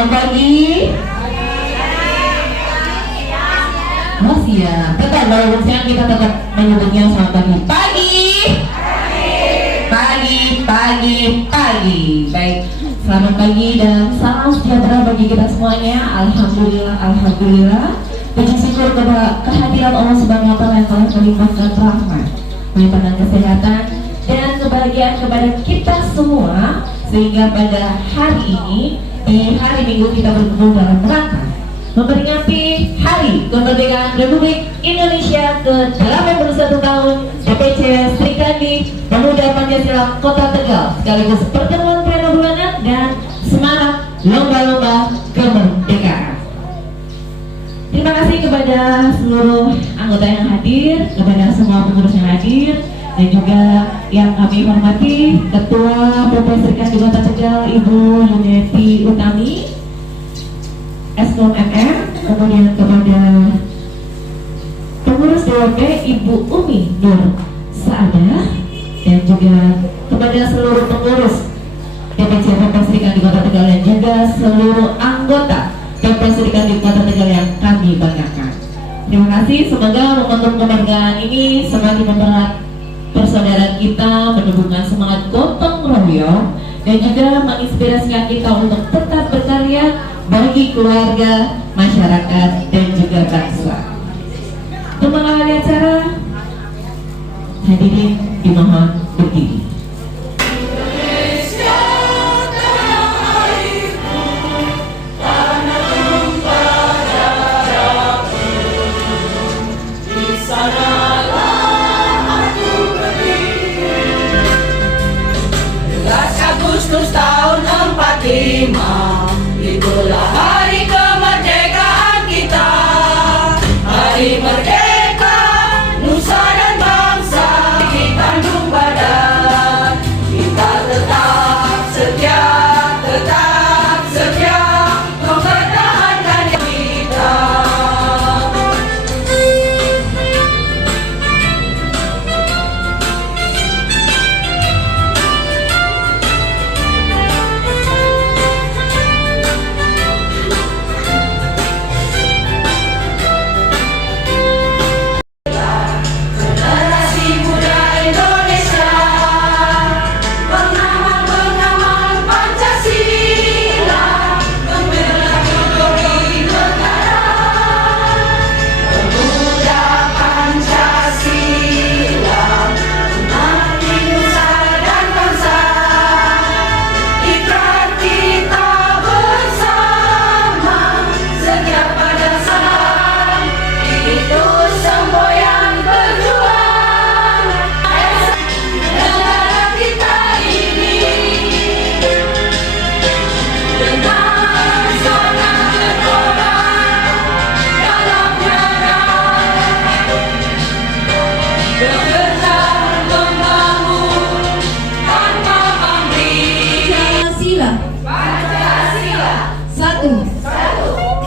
Selamat pagi. Oh siap. Betul, walaupun siang kita tetap menyebutnya selamat pagi. Pagi. Baik. Selamat pagi dan salam sejahtera bagi kita semuanya. Alhamdulillah. Puji syukur kepada kehadiran Allah Subhanahu wa taala yang telah melimpahkan rahmat, melimpahkan kesehatan dan kebahagiaan kepada kita semua, sehingga pada hari ini di hari Minggu kita berkumpul dalam rangka memperingati Hari Kemerdekaan Republik Indonesia ke-81 tahun DPC Serikandi Pemuda Pancasila Kota Tegal, sekaligus pertemuan pleno bulanan dan semangat lomba-lomba kemerdekaan. Terima kasih kepada seluruh anggota yang hadir, kepada semua pengurus yang hadir, dan juga yang kami hormati Ketua PP Serikandi Kota Tegal Ibu Yuneti Utami, Eskom MM, kemudian kepada pengurus DWP Ibu Umi Nur Saadah, dan juga kepada seluruh pengurus DPC PP Serikandi Kota Tegal dan juga seluruh anggota PP Serikandi Kota Tegal yang kami banggakan. Terima kasih, semoga momentum kemerdekaan ini semakin mempererat persaudaraan kita, menumbuhkan semangat gotong royong, dan juga menginspirasikan kita untuk tetap berkarya bagi keluarga, masyarakat, dan juga bangsa. Untuk mengawali acara, hadirin dimohon berdiri. Tahun 45, itulah hari kemerdekaan kita. Hari merdeka, nusa dan bangsa. Di Tanjung Badan, kita tetap setia mempertahankan kita.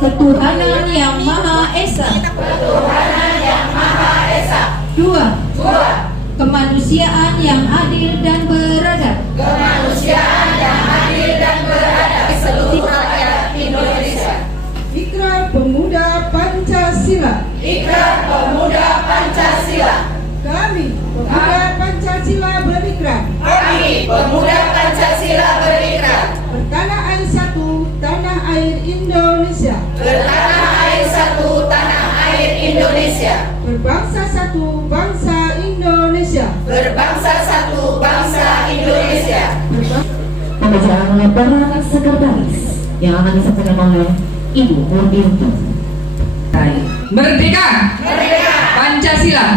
Ketuhanan yang Maha Esa. Dua. Kemanusiaan yang adil dan beradab. Seluruh rakyat Indonesia. Ikrar Pemuda Pancasila. Kami Pemuda Pancasila berikrar. Bertanah air satu, tanah air Indonesia. Berbangsa satu, bangsa Indonesia. Pembacaan oleh para sekretaris yang akan disampaikan oleh Ibu Murbianto. Merdeka! Pancasila!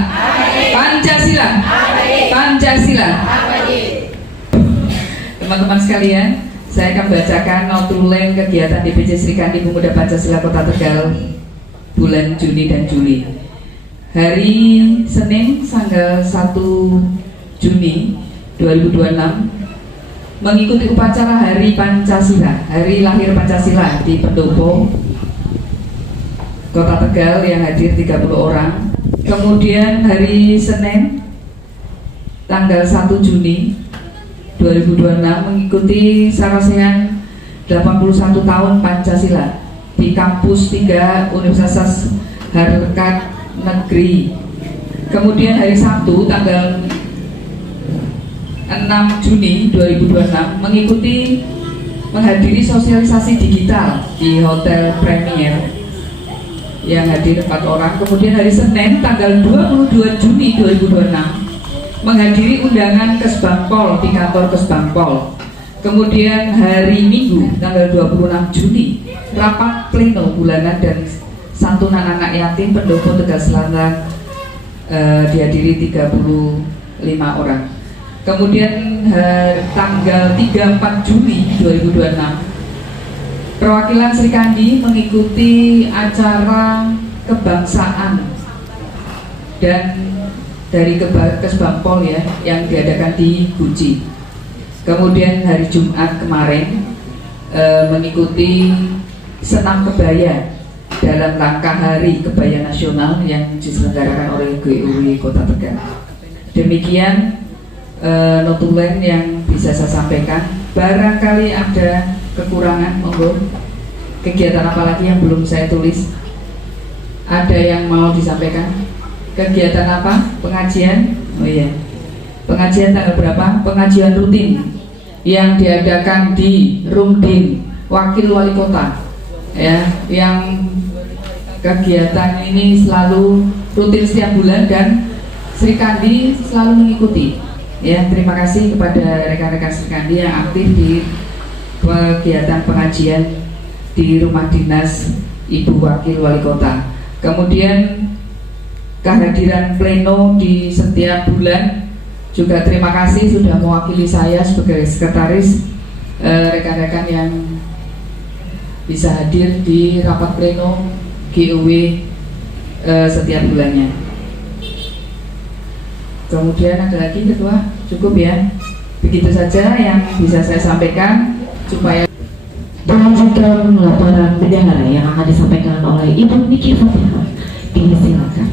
Teman-teman sekalian, saya akan bacakan notulen kegiatan DPC Serikandi Pemuda Pancasila Kota Tegal bulan Juni dan Juli. Hari Senin tanggal 1 Juni 2026 mengikuti upacara Hari Pancasila, Hari Lahir Pancasila di Pendopo Kota Tegal yang hadir 30 orang. Kemudian hari Senin tanggal 1 Juni 2026 mengikuti sarasehan 81 tahun Pancasila di kampus 3 Universitas Harkat Negeri. Kemudian hari Sabtu tanggal 6 Juni 2026 menghadiri sosialisasi digital di Hotel Premier yang hadir 4 orang. Kemudian hari Senin tanggal 22 Juni 2026 menghadiri undangan Kesbangpol di kantor Kesbangpol. Kemudian hari Minggu tanggal 26 Juni rapat pleno bulanan dan santunan anak yatim pendopo Tegal Selatan dihadiri 35 orang. Kemudian tanggal 3-4 Juli 2026 perwakilan Sri Kandi mengikuti acara kebangsaan dan dari Kesbangpol ya yang diadakan di Guci. Kemudian hari Jumat kemarin mengikuti senam kebaya dalam rangka Hari Kebaya Nasional yang diselenggarakan oleh GUW Kota Tegal. Demikian notulen yang bisa saya sampaikan. Barangkali ada kekurangan, monggo. Kegiatan apa lagi yang belum saya tulis? Ada yang mau disampaikan? Kegiatan apa? Pengajian? Oh iya. Pengajian tanggal berapa? Pengajian rutin yang diadakan di Rumdin Wakil Wali Kota. Ya, yang kegiatan ini selalu rutin setiap bulan dan Sri Kandi selalu mengikuti. Ya, terima kasih kepada rekan-rekan Sri Kandi yang aktif di kegiatan pengajian di rumah dinas Ibu Wakil Wali Kota. Kemudian kehadiran pleno di setiap bulan juga terima kasih sudah mewakili saya sebagai sekretaris rekan-rekan yang bisa hadir di rapat pleno GUW setiap bulannya. Kemudian ada lagi Ketua, cukup ya. Begitu saja yang bisa saya sampaikan supaya Melanjutkan laporan bendahara yang akan disampaikan oleh Ibu Niki Fatihah. Silakan.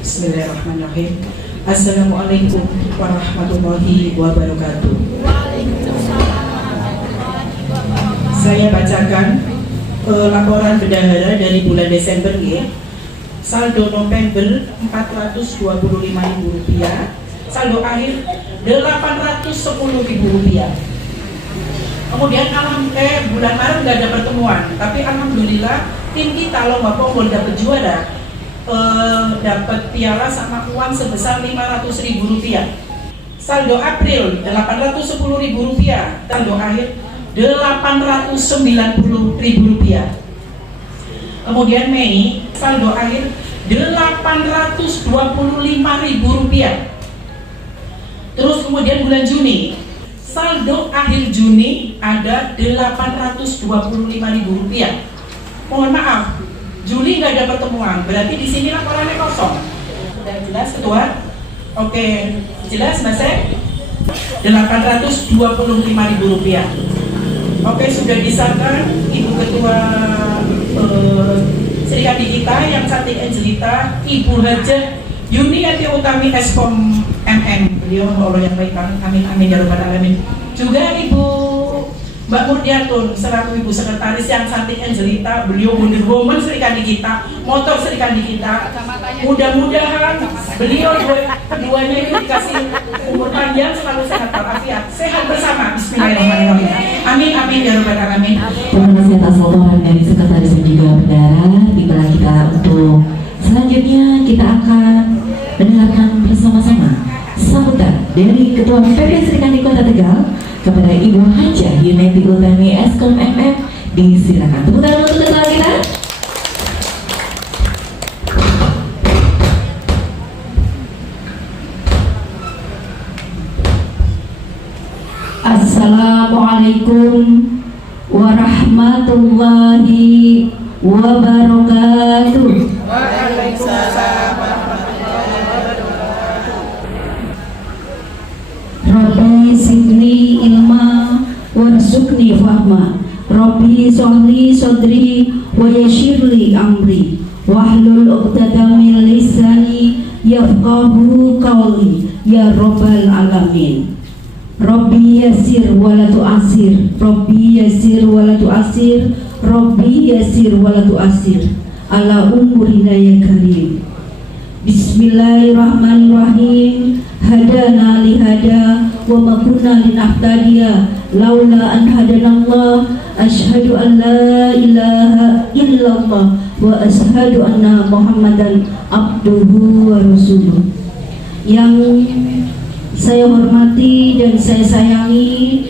Bismillahirrahmanirrahim. Assalamualaikum warahmatullahi wabarakatuh. Saya bacakan laporan bendahara dari bulan Desember ya. Saldo November Rp425.000, saldo akhir Rp810.000. Kemudian bulan Maret nggak ada pertemuan, tapi alhamdulillah tim kita lomba ponggol dapat juara, dapat piala sama uang sebesar Rp500.000. Saldo April Rp810.000, saldo akhir Rp890.000. Kemudian Mei saldo akhir Rp825.000. Terus kemudian bulan Juni saldo akhir Juni ada Rp825.000. Mohon maaf, Juli nggak ada pertemuan, berarti di sini laporannya kosong. Sudah jelas Ketua? Oke, jelas Mas Rp825.000. Oke, sudah disahkan Ibu Ketua Sri Kandi kita yang cantik Angelita, Ibu Hajah Yuniati Utami Eskom MM. Beliau Allah yang baik, amin amin ya rabbal alamin. Juga Ibu Mbak Murdiatun selaku Ibu Sekretaris yang cantik Angelita, beliau Wonder Woman Sri Kandi kita, motor Sri Kandi kita. Mudah-mudahan beliau keduanya itu dikasih umur panjang, selalu sehat walafiat, sehat bersama. Bismillahirrahmanirrahim. Amin amin ya rabbal alamin. Terima kasih atas laporan dari Sekretaris dan juga bendahara. Tibalah kita untuk selanjutnya kita akan mendengarkan bersama-sama sambutan dari Ketua PP Sri Kandi Kota Tegal kepada Ibu Hajah Yuniati Utami Eskom MM. Disilakan tepuk tangan untuk ketua kita. Assalamualaikum warahmatullahi wabarakatuh. Rabbi zidni ilma warzuqni fahma. Rabbi sholli sodri wa yassirli amri wahlul 'uqdatam min lisani yafqahu qawli ya rabbal alamin. Robbi yasir wala tu'asir, Robbi yasir wala tu'asir, Robbi yasir wala tu'asir, ala umurina ya karim. Bismillahirrahmanirrahim. Hadana lihada wa ma kunna linahtadiya laula an hadanallah. Asyhadu an la ilaha illallah wa asyhadu anna Muhammadan abduhu wa rasuluh. Yang saya hormati dan saya sayangi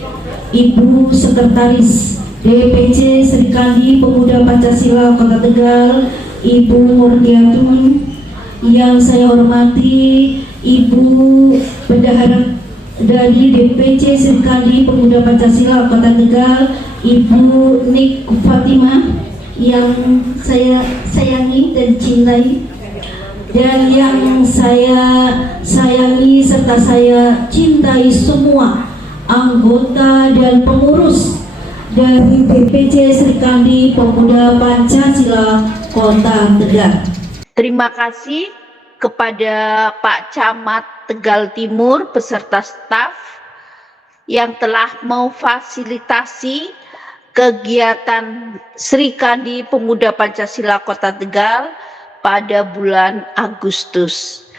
Ibu Sekretaris DPC Serikandi Pemuda Pancasila Kota Tegal, Ibu Murdiatun. Yang saya hormati Ibu Bendahara dari DPC Serikandi Pemuda Pancasila Kota Tegal, Ibu Nik Fatimah, yang saya sayangi dan cintai. Dan yang saya sayangi serta saya cintai semua anggota dan pengurus dari DPC Serikandi Pemuda Pancasila Kota Tegal. Terima kasih kepada Pak Camat Tegal Timur beserta staf yang telah memfasilitasi kegiatan Serikandi Pemuda Pancasila Kota Tegal pada bulan Agustus.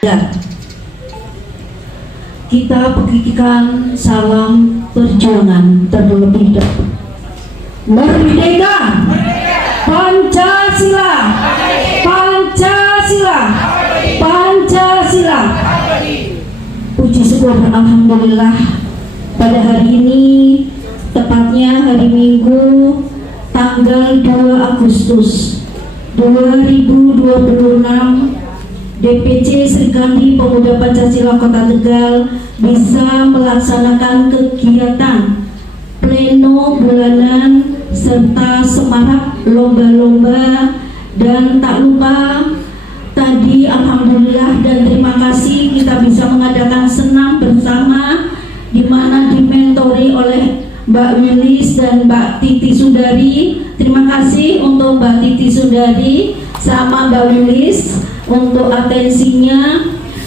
Kita pekikikan salam perjuangan terlebih dahulu. Merdeka! Pancasila! Pancasila! Pancasila! Puji syukur alhamdulillah, pada hari ini, tepatnya hari Minggu tanggal 2 Agustus 2026, DPC Serikandi Pemuda Pancasila Kota Tegal bisa melaksanakan kegiatan pleno bulanan serta semarak lomba-lomba. Dan tak lupa tadi alhamdulillah dan terima kasih kita bisa mengadakan senam bersama, di mana dimentori oleh Mbak Wilis dan Mbak Titi Sundari. Terima kasih untuk Mbak Titi Sundari sama Mbak Wilis untuk atensinya.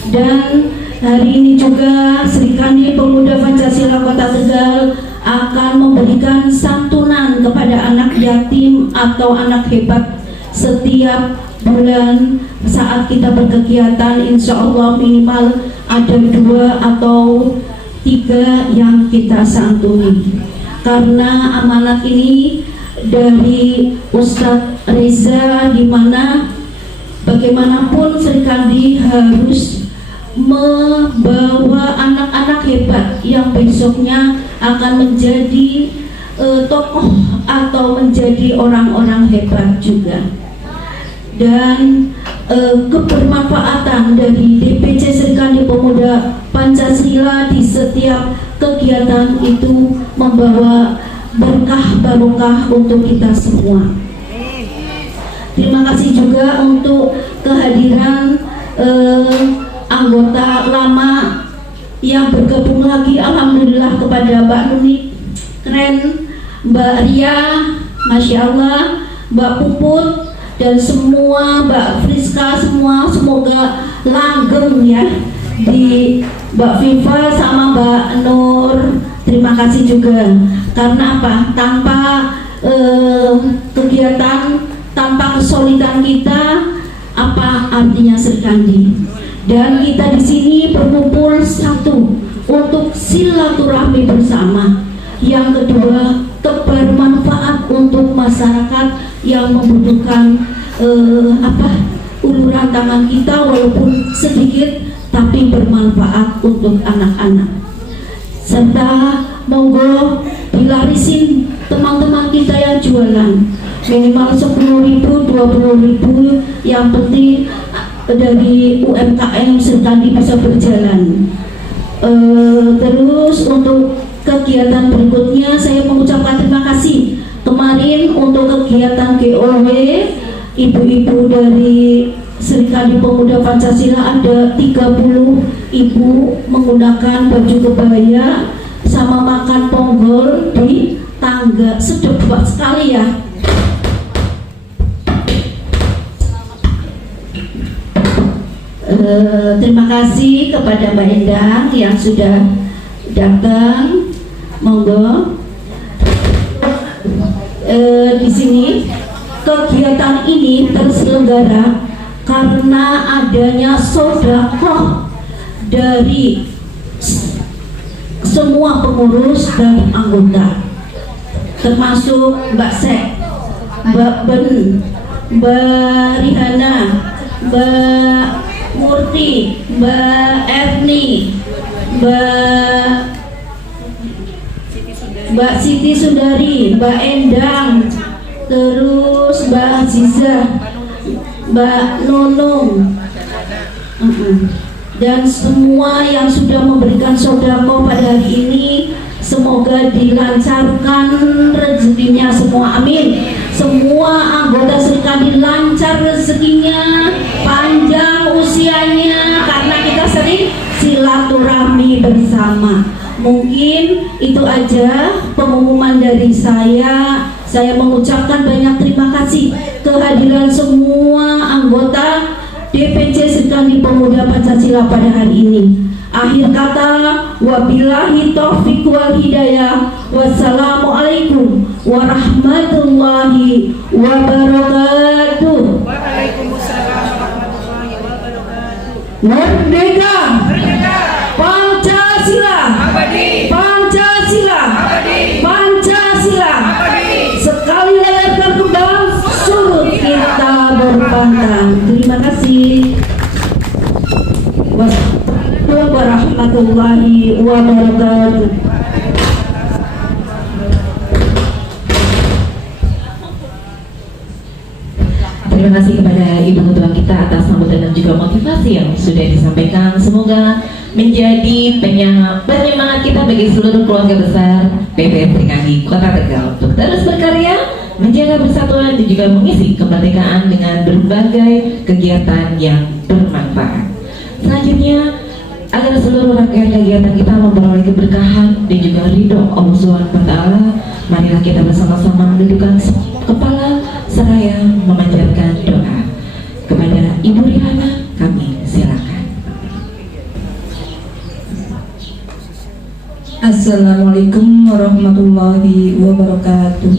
Dan hari ini juga Serikandi Pemuda Pancasila Kota Tegal akan memberikan santunan kepada anak yatim atau anak hebat setiap bulan saat kita berkegiatan. Insya Allah minimal ada 2 atau 3 yang kita santuni, karena amanat ini dari Ustadz Reza, di mana bagaimanapun Serikandi harus membawa anak-anak hebat yang besoknya akan menjadi tokoh atau menjadi orang-orang hebat juga. Dan kebermanfaatan dari DPC Serikandi Pemuda Pancasila di setiap kegiatan itu membawa berkah barokah untuk kita semua. Terima kasih juga untuk kehadiran anggota lama yang bergabung lagi, alhamdulillah, kepada Mbak Nuni, keren, Mbak Ria, Masya Allah, Mbak Puput, dan semua, Mbak Friska, semua semoga langgeng ya, di Mbak Viva sama Mbak Nur. Terima kasih juga, karena apa? Tanpa kegiatan, tanpa kesulitan kita, apa artinya Serikandi? Dan kita di sini berkumpul satu untuk silaturahmi bersama. Yang kedua, bermanfaat untuk masyarakat yang membutuhkan uluran tangan kita, walaupun sedikit tapi bermanfaat untuk anak-anak. Serta monggo dilarisin teman-teman kita yang jualan, minimal 10.000, 20.000, yang penting dari UMKM Serikandi bisa berjalan. Terus untuk kegiatan berikutnya saya mengucapkan terima kasih kemarin untuk kegiatan GOW ibu-ibu dari Serikandi Pemuda Pancasila, ada 30 ibu menggunakan baju kebaya sama makan ponggol di tangga. Sedap sekali ya. Terima kasih kepada Mbak Endang yang sudah datang, monggo. Di sini kegiatan ini terselenggara karena adanya sedekah dari semua pengurus dan anggota, termasuk Mbak Sek, Mbak Ben, Mbak Rihana, Mbak Murti, Mbak Erni, Mbak Siti Sundari, Mbak Endang, terus Mbak Aziza, Mbak Nunung, dan semua yang sudah memberikan sodako pada hari ini, semoga dilancarkan rezekinya semua, amin. Semua anggota Serikandi lancar rezekinya, panjang usianya, karena kita sering silaturahmi bersama. Mungkin itu aja pengumuman dari saya. Saya mengucapkan banyak terima kasih kehadiran semua anggota DPC Serikandi Pemuda Pancasila pada hari ini. Akhir kata, wabillahi taufiq wal hidayah. Wassalamualaikum warahmatullahi wabarakatuh. Waalaikumsalam warahmatullahi wabarakatuh. Merdeka! Pancasila! Pancasila! Pancasila! Sekali layar terkembang, surut kita berpantang. Terima kasih. Wassalamualaikum warahmatullahi wabarakatuh. Terima kasih kepada Ibu Ketua kita atas sambutan dan juga motivasi yang sudah disampaikan. Semoga menjadi penyemangat kita bagi seluruh keluarga besar PPS Serikandi Kota Tegal untuk terus berkarya, menjaga persatuan dan juga mengisi kemerdekaan dengan berbagai kegiatan yang bermanfaat. Selanjutnya, agar seluruh rangkaian kegiatan kita memperoleh keberkahan dan juga ridho Allah Subhanahu wa Ta'ala, marilah kita bersama-sama mendudukkan kepala seraya memanjatkan doa. Kepada Ibu Rihana, kami silakan. Assalamualaikum warahmatullahi wabarakatuh.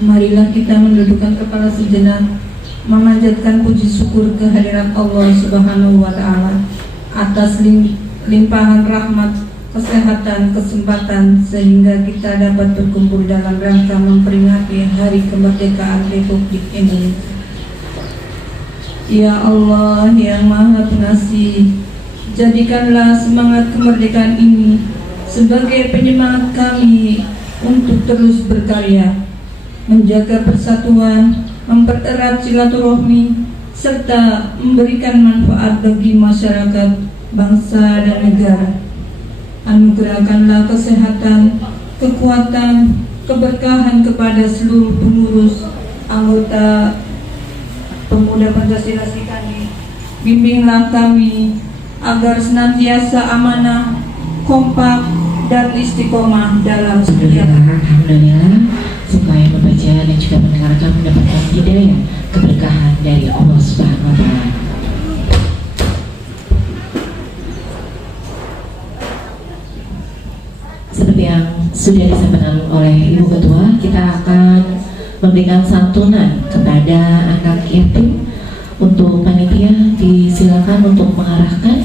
Marilah kita mendudukkan kepala sejenak, memanjatkan puji syukur kehadiran Allah Subhanahu wa Ta'ala atas limpahan rahmat, kesehatan, kesempatan sehingga kita dapat berkumpul dalam rangka memperingati Hari Kemerdekaan Republik Indonesia. Ya Allah yang Maha Pengasih, jadikanlah semangat kemerdekaan ini sebagai penyemangat kami untuk terus berkarya, menjaga persatuan, mempererat silaturahmi, serta memberikan manfaat bagi masyarakat, bangsa dan negara. Anugerahkanlah kesehatan, kekuatan, keberkahan kepada seluruh pengurus, anggota Pemuda Pancasila Serikandi. Bimbinglah kami agar senantiasa amanah, kompak, dan istiqomah dalam setiap. Alhamdulillah, supaya membaca dan juga mendengarkan mendapatkan hidayah keberkahan dari Allah Subhanahu wa Ta'ala. Seperti yang sudah disampaikan oleh Ibu Ketua, kita akan memberikan santunan kepada anak yatim. Untuk panitia disilakan untuk mengarahkan,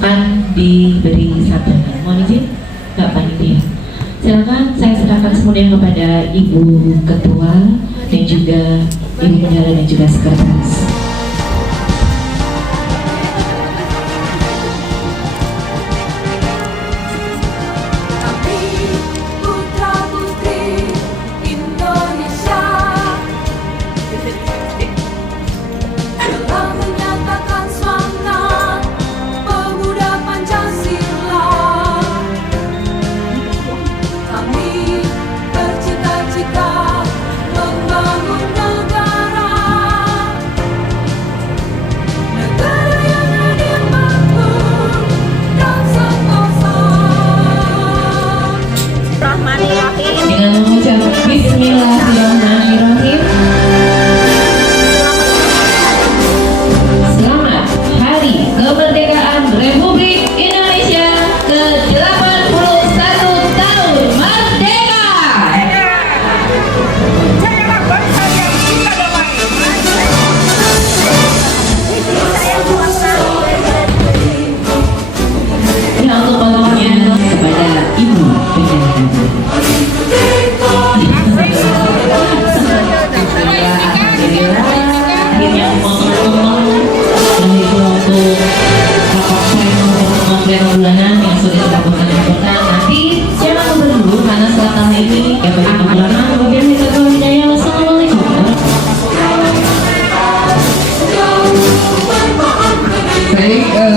akan diberi santunan. Mohon izin Pak Panitia. Silakan saya serahkan semuanya kepada Ibu Ketua dan juga Ibu Bendara dan juga Sekretaris. Bercita-cita membangun negara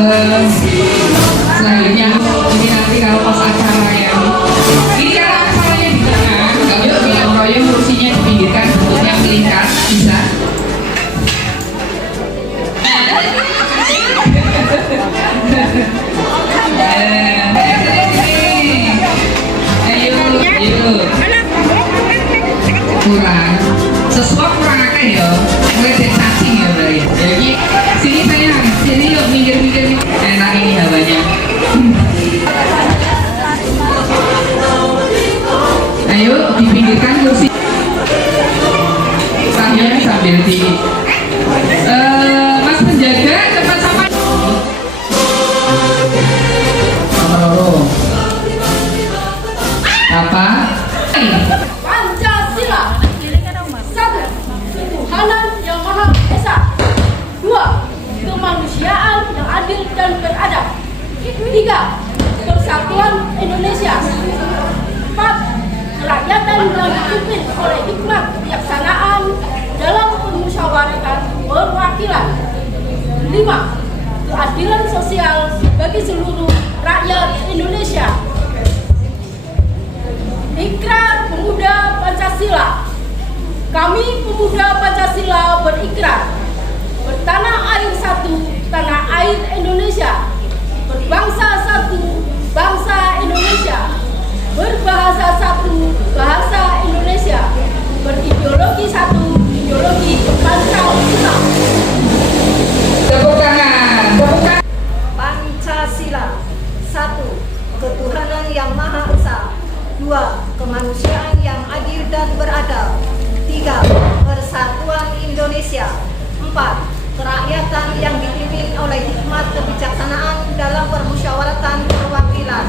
Selanjutnya ini nanti kalau pas acara ya. Ini karena acaranya di tengah, nggak yuk bilang royong kursinya dipinggirkan bentuknya melingkar, bisa. Kurang sesuap kurang akeh ya mulai dari cacing ya berarti jadi sini sayang sini yuk minggir-minggir enak ini hawanya ayo dipinggirkan kursi sambil di mas penjaga cepat sampai nomor apa Pancasila. Satu, Tuhanan yang Maha Esa. Dua, kemanusiaan yang adil dan beradab. Tiga, persatuan Indonesia. Empat, kerakyatan yang dipimpin oleh hikmat kebijaksanaan dalam permusyawaratan perwakilan. Lima, keadilan sosial bagi seluruh rakyat Indonesia. Ikrar Pemuda Pancasila. Kami pemuda Pancasila berikrar bertanah air satu, tanah air Indonesia, berbangsa satu, bangsa Indonesia, berbahasa satu, bahasa Indonesia, berideologi satu, ideologi Pancasila. tepuk tangan, tepuk tangan. Pancasila. 1. Ketuhanan yang Maha Esa. 2. Kemanusiaan yang adil dan beradab. 3. Persatuan Indonesia. 4. Kerakyatan yang dipimpin oleh hikmat kebijaksanaan dalam permusyawaratan perwakilan.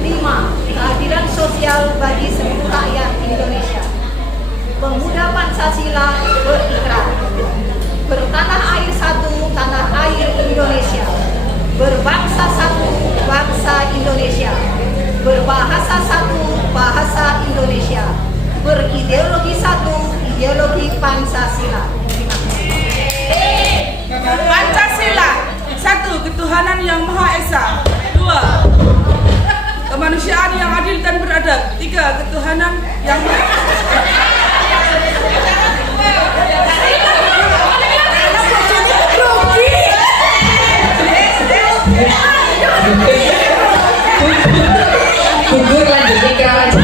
5. Keadilan sosial bagi seluruh rakyat Indonesia. Pemuda Pancasila berikrar bertanah air satu, tanah air Indonesia, berbangsa satu, bangsa Indonesia, berbahasa satu, bahasa Indonesia, berideologi satu, ideologi Pancasila. Pancasila. 1. Ketuhanan yang Maha Esa. 2. Kemanusiaan yang adil dan beradab. 3. Ketuhanan yang Maha Gugur lanjut ikrar aja.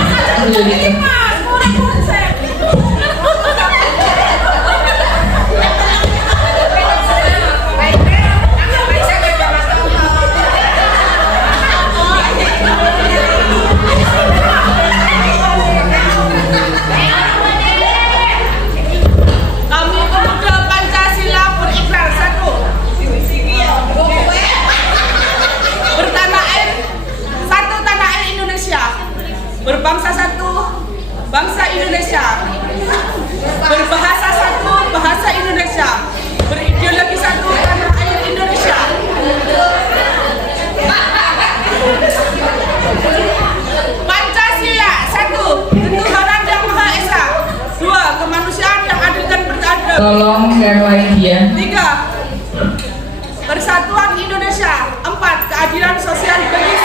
Kami pemuda Pancasila berikrar. 1. Bertanah air satu, tanah air Indonesia, berbangsa satu, bangsa Indonesia, berbahasa satu, bahasa Indonesia, berideologi satu, tanah air Indonesia. Pancasila. 1. Ketuhanan yang Maha Esa. 2. Kemanusiaan yang adil dan beradab. Tolong yang lain dia. 3. Persatuan Indonesia. 4. Keadilan sosial bagi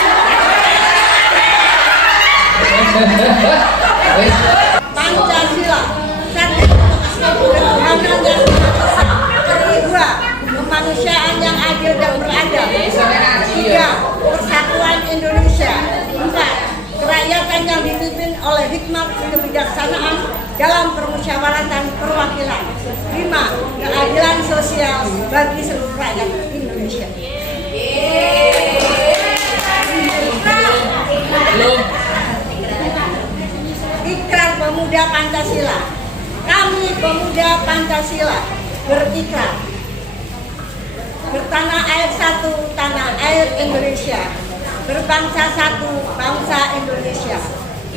Pancasila. 1. Ketuhanan yang Maha Esa. 2. Kemanusiaan yang adil dan beradab. 3. Persatuan Indonesia. 4. Kerakyatan yang dipimpin oleh hikmat kebijaksanaan dalam permusyawaratan perwakilan. 5. Keadilan sosial bagi seluruh rakyat Indonesia. Ikrar Pemuda Pancasila. Kami pemuda Pancasila berikrar bertanah air satu, tanah air Indonesia, berbangsa satu, bangsa Indonesia,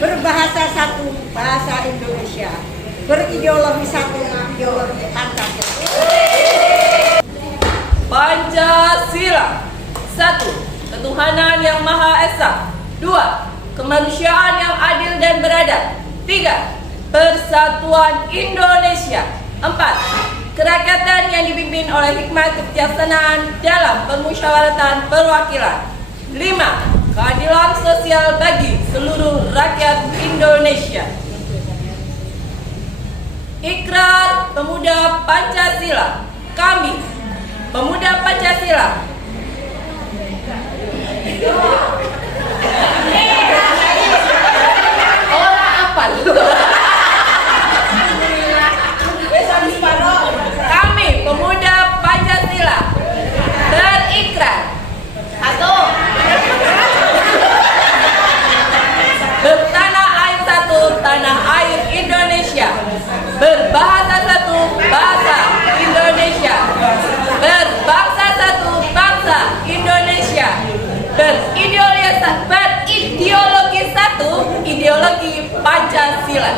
berbahasa satu, bahasa Indonesia, berideologi satu, ideologi Pancasila. Pancasila. 1. Ketuhanan yang Maha Esa. 2. Kemanusiaan yang adil dan beradab. 3. Persatuan Indonesia. 4. kerakyatan yang dipimpin oleh hikmah kebijaksanaan dalam permusyawaratan perwakilan. 5. Keadilan sosial bagi seluruh rakyat Indonesia. Ikrar Pemuda Pancasila. Kami, Pemuda Pancasila, kami Pemuda Pancasila berikrar bertanah air satu, tanah air Indonesia, berbahasa satu, bahasa Indonesia, berbangsa satu, bangsa Indonesia, berideologi satu, ideologi Pancasila.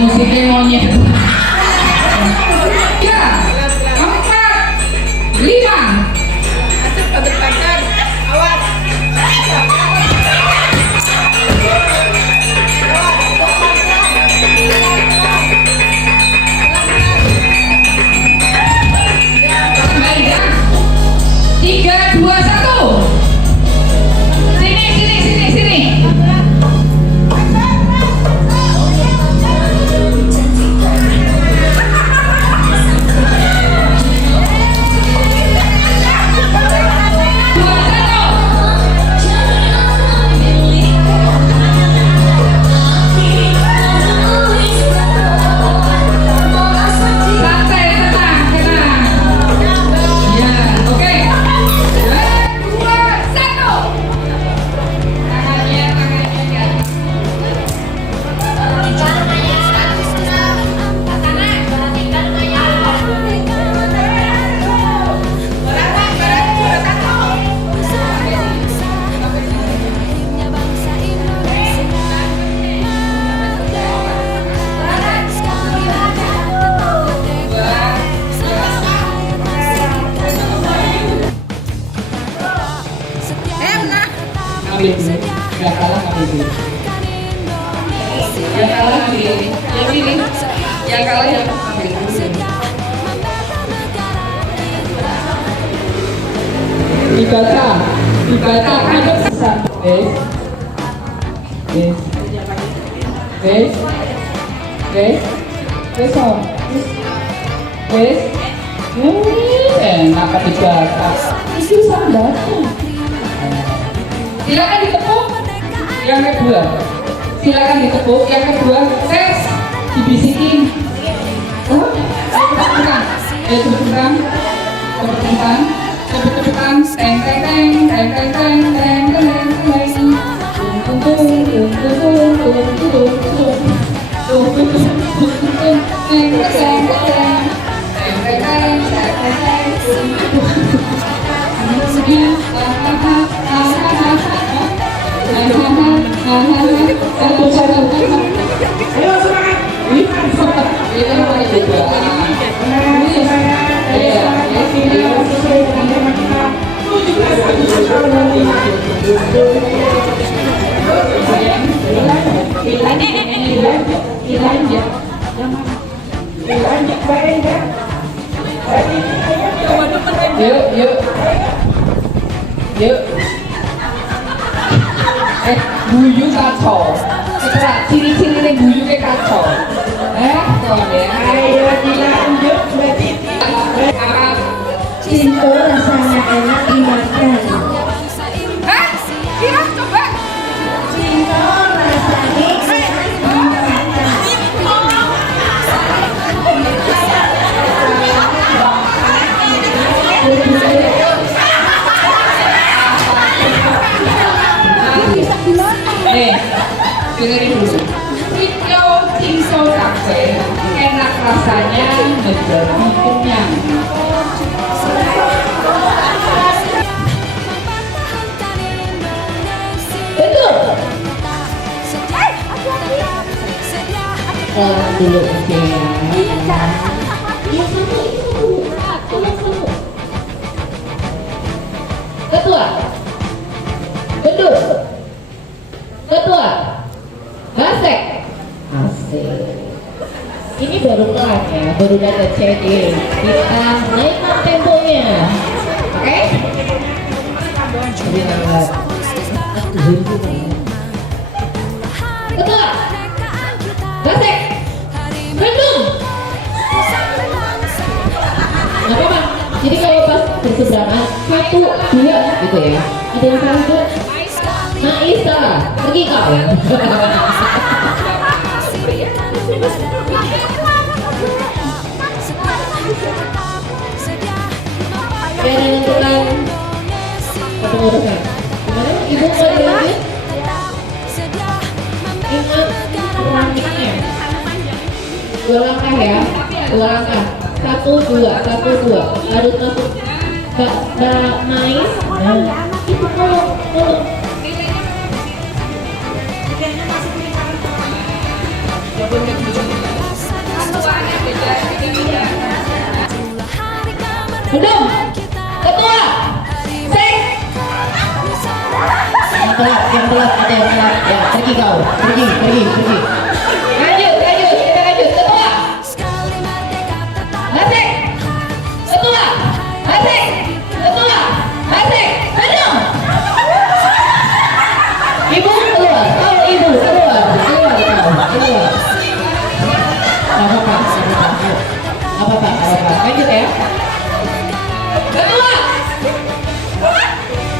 Musiknya monyet. 3, 4, 5. Baik, 3, 2, 1. Sini. Ambil dulu, yang kalah ambil dulu. Yang kalah ambil, yang ini, yang kalah yang ambil dulu. Dibaca, hidup besar. Enak dibaca. Itu salah. Silakan ditepuk. Yang kedua, silakan ditepuk. Yang kedua, tes dibisikin. Cepetan, teng teng teng teng teng teng teng teng teng. Tung tung tung tung tung tung tung tung tung tung tung teng teng teng teng teng teng Yuk. Guyu kacau. Setelah ciri-ciri guyu ke kacau. Ayo dilanjut berarti. Cinta rasanya enak dimakan. Kira coba. Cinta rasanya dengerin dulu. Cincau kafe enak rasanya menjadi kenyang. Betul. Dulu oke. Ketua. Gendut. Ketua. Basek. Asik. Ini baru kelas ya, baru data CD. Kita naikkan temponya. Oke? Ketua. Basek. Gendut. Gak apa-apa. Jadi kalau pas berseberangan 1, 2 gitu ya. Ada yang salah tuh. Naisa, pergi kau. Ya menentukan kepengurusan. Gimana? Ibu mau dilanjut? Ingat ruangnya. 2 langkah ya. 2 langkah. 1, 2, 1, 2. Harus masuk. Mbak Mais. Nah, itu kalau. Belum. Ketua. Sek. Yang telat, ada yang telat. Ya, pergi kau. Pergi. Lanjut. Kita lanjut. Ketua. Asik. Ketua. Asik. Ketua. Asik. Belum. Ibu keluar. Oh, ibu keluar. Keluar. Gak apa-apa. Lanjut ya. Ketua.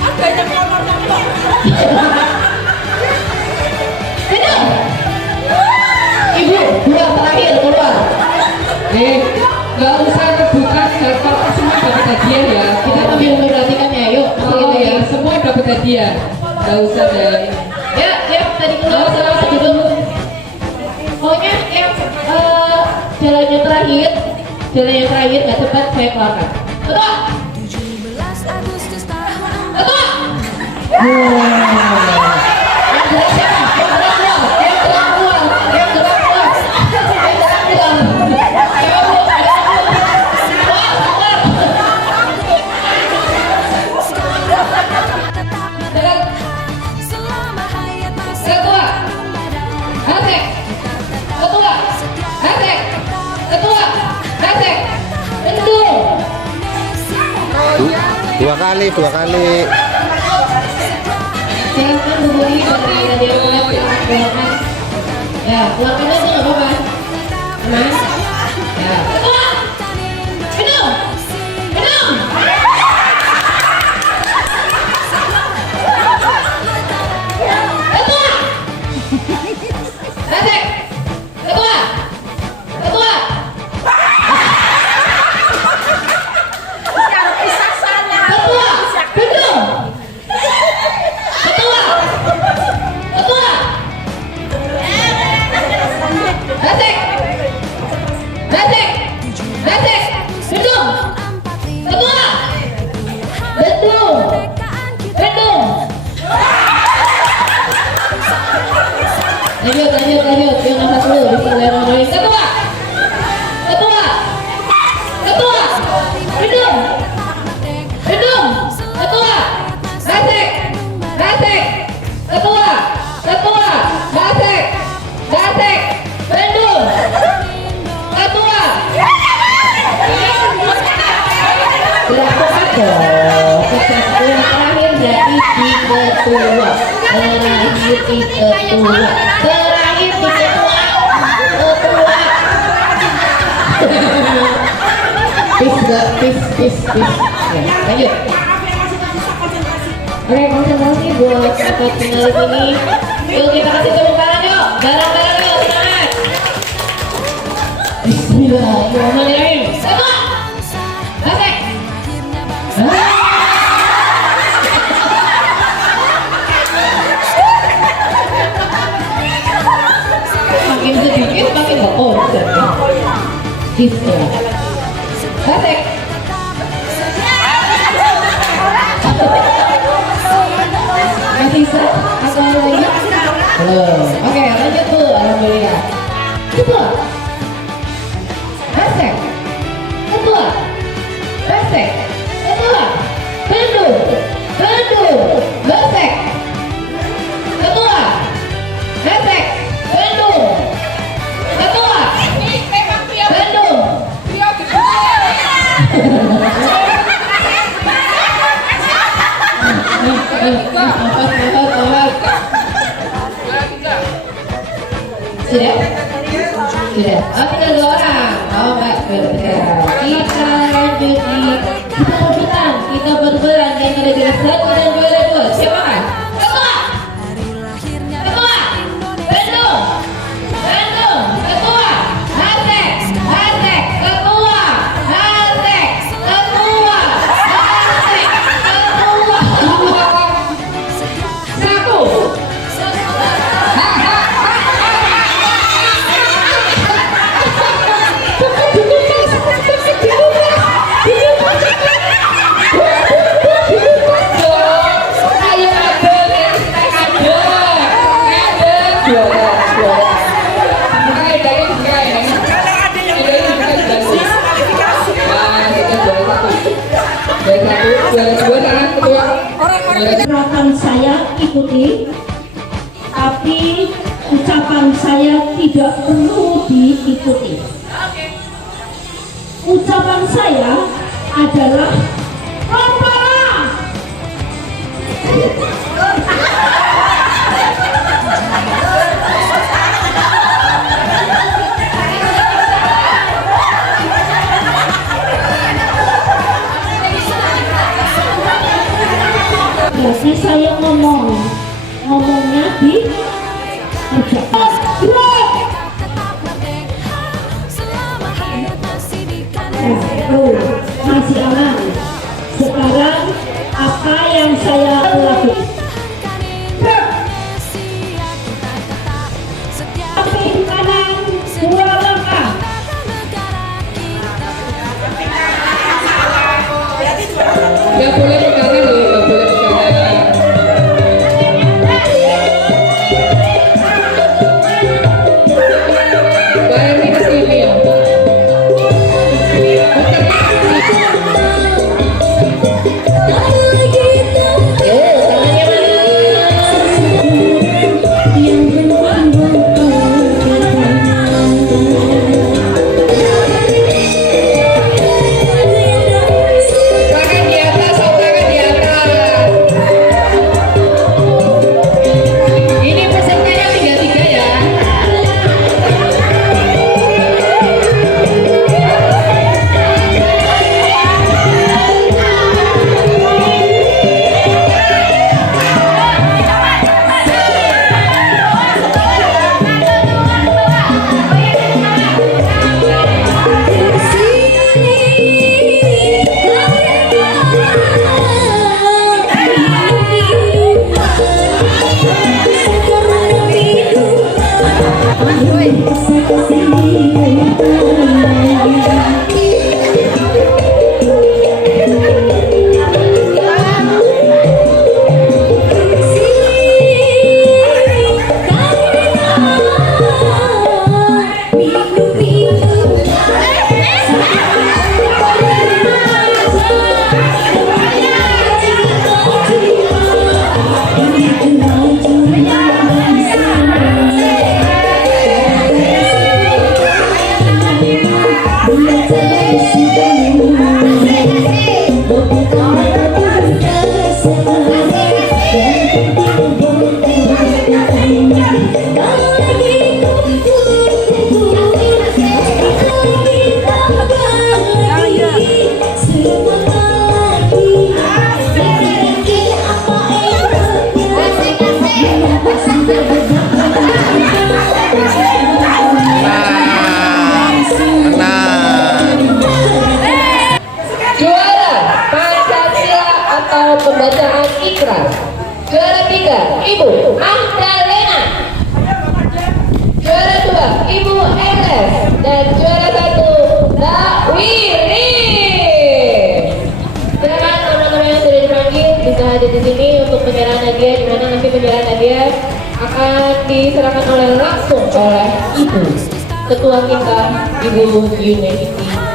Agaknya kolor-kolor. Belum. Ibu, 2 terakhir keluar. Gak usah rebutan, dapat semua dapat hadiah ya. Kita sambil memperhatikan ya, yuk. Oh ya, semua dapat hadiah. Gak usah deh. Ya, tadi keluar salah dulu. Pokoknya yang jalannya terakhir nggak cepat saya keluarkan. Ketua. Ketua. Dua kali. Silakan hubungi dari radio keluarkan. Ya, keluarkan aja nggak apa-apa. Aman? Ya. Ketua. Minum. Ketua. Asik. Ketua. Lanjut. Yuk nafas dulu. Bismillahirrahmanirrahim. Ketua. Minum. Ketua. Asik. Ketua. Asik. Bendung. Ketua. Dilakukan dong. Kesatuan terakhir jadi di ketua. Terakhir di ketua. Peace. Ya, lanjut. Oke, konsentrasi buat tempat finalis ini. Yuk kita kasih tepuk tangan yuk. Bareng-bareng yuk, semangat. Bismillahirrahmanirrahim. Ketua. Asik. Makin sedikit makin gak konsen. Istirahat. Asik. Masih sah? Atau lagi? Belum. Oke, lanjut Bu. Alhamdulillah. Ketua. Asik. Ketua. Basek. Ketua. Bendung. Basek. Sudah. Oh, tinggal 2 orang. Oh, baik. Kita lanjut kita rebutan. Kita berperan di antara juara 1 dan juara 2. Siapa kan? Ketua. Ketua. Bandung. Bandung. Ketua. Hasek. Hasek. Ketua. Hasek. Ketua. Hasek. Ketua. 1. Gerakan saya ikuti, tapi ucapan saya tidak perlu diikuti. Ucapan saya adalah Rabbana. Jadi saya ngomongnya di masih aman. Sekarang apa yang saya lakukan? Samping kanan 2 langkah. Nggak boleh pegangan loh, nggak boleh pegangan. Bayangin ke sini ya. Tangan di atas, tangan di atas. Ini pesertanya 33 ya. Pembacaan ikrar. Juara 3 Ibu Magdalena. Juara 2 Ibu Eles. Dan juara 1 Mbak Wiri. Silakan teman-teman yang sudah dipanggil bisa hadir di sini untuk penyerahan hadiah, di mana nanti penyerahan hadiah akan diserahkan langsung oleh Ibu Ketua kita, Ibu Yunesti.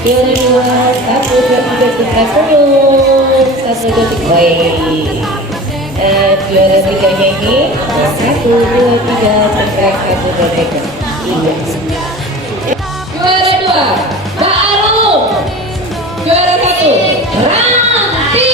Juara 2, 1, 2, 3, sebelah senyum, 1, 2, 3, baik. Dan juara 3-nya ini 1, 2, 3, tegak, 1, 2, 3. Iya. Juara 2, Mbak Arum. Juara 1, Ranti.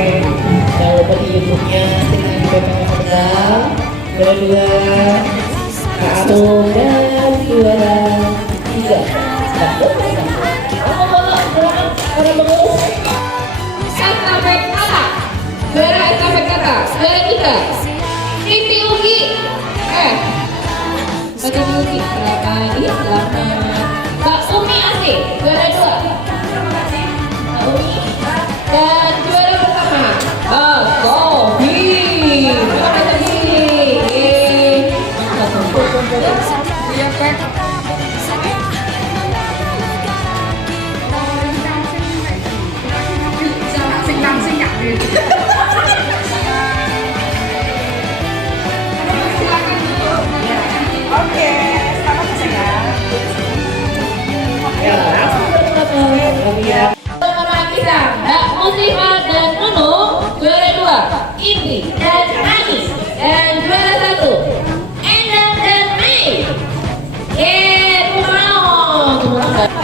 Jangan lupa di YouTube-nya dengan PPK Tegal. Juara 2 Kak Agung dan juara 3 para pengurus estafet kata. Juara estafet kata juara 3 Siti Ugi. Siti Ugi selamat Mbak Umi Asih juara 2. Mbak Umi dan juara pertama Sofi. Terima Oke, selamat sayang. Mbak Musliha dan Nunu juara 2. Indri dan Ani dan juara 1 Endang dan Mei. Kak Endang juara 1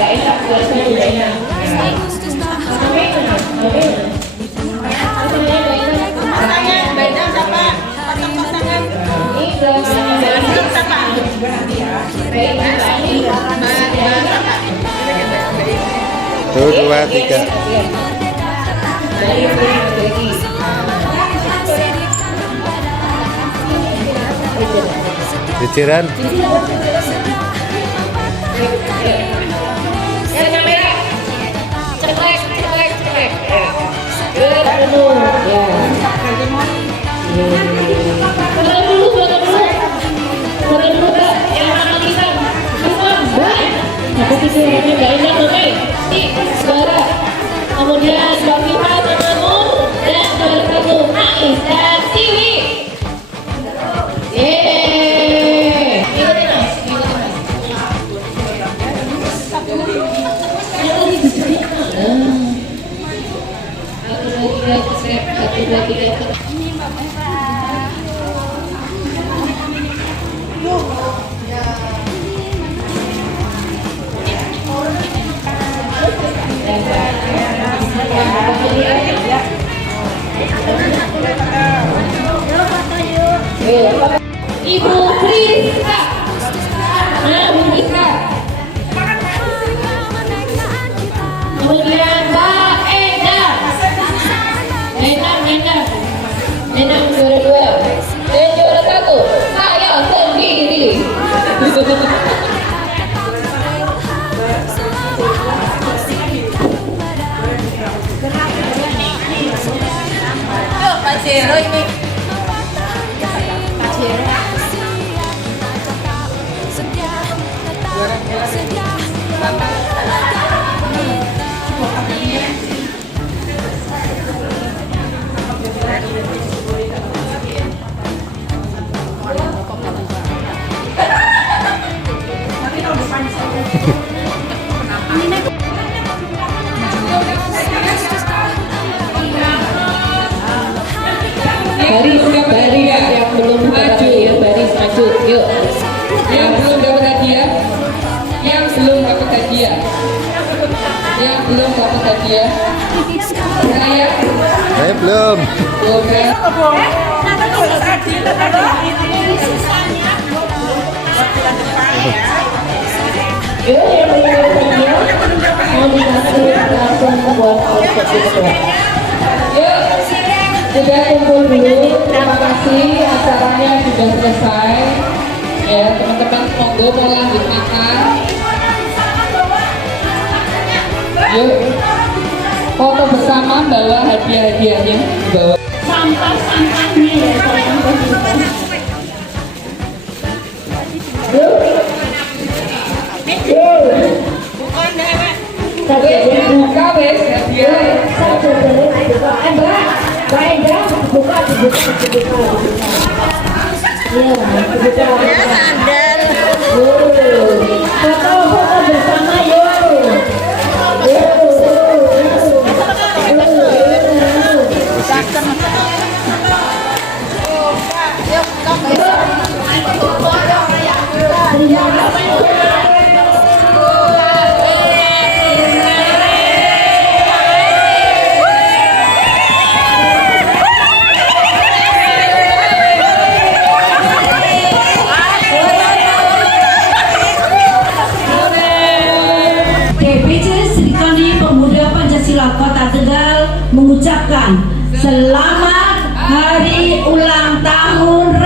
juga Endang. Tuh, 2, 3. Ciciran. Kemudian Mbak Fiha dan Nur dan juara 1 Ais dan Siwi. Ibu Priska. Ibu Priska. Kemudian Mbak Endang. Endang juara 2. Dan juara 1 saya sendiri. Yuk, Pak Jero ini. Baris yang belum maju ya, baris maju. Yuk. Yang belum dapat hadiah, yang belum dapat hadiah, yang belum dapat hadiah. Saya belum. Oke. Yuk, yang belum dapat hadiah mau dikasih langsung buat kedua. Yuk, sudah kumpul dulu. Terima kasih, acaranya sudah selesai. Ya, teman-teman monggo mau lanjut makan. Yuk, foto bersama bawa hadiah-hadiahnya bawa. Sampah-sampahnya ya sayang. Buka wes hadiah. Foto bersama yuk. Kota Tegal mengucapkan selamat hari ulang tahun